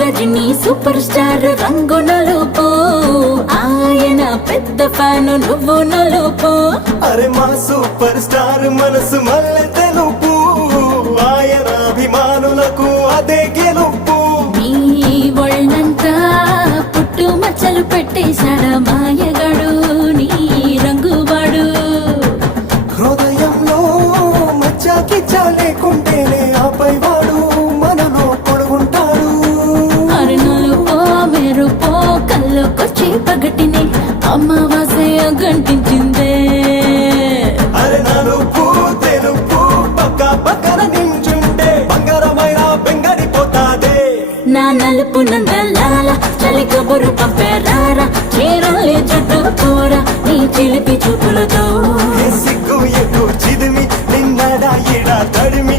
Rajani super star రంగు నలుపు ఆయన పెద్ద ఫ్యాను నువ్వు నలుపు అరే మా సూపర్ స్టార్ మనసు మల్లె తెలుపు ఆయన అభిమానులకు అదే గెలుపు నీ ఒళ్ళంతా పుట్టు మచ్చలు పెట్టేశాడా మాయగాడు నీ రంగువాడు హృదయంలో మచ్చాకి చాలేకుంటేనే ఆపై వాడు మనలో పొడుగుంటాడు అరుణులుపో మెరుపో కళ్ళకొచ్చి పగటిని అమావాస్య గంటించిందే అరే నలుపు తెలుపు పక్క పక్కన నించుంటే బంగారమైన బెంగడిపోతాదే నా నలుపు నందలాల చలి కబురు పంపేరారా చీరల్లి చుట్టూ కూర నీ చిలిపి చూపులతో సిగ్గు ఎక్కువ చిదిమి నిన్నడా ఇడా తడిమి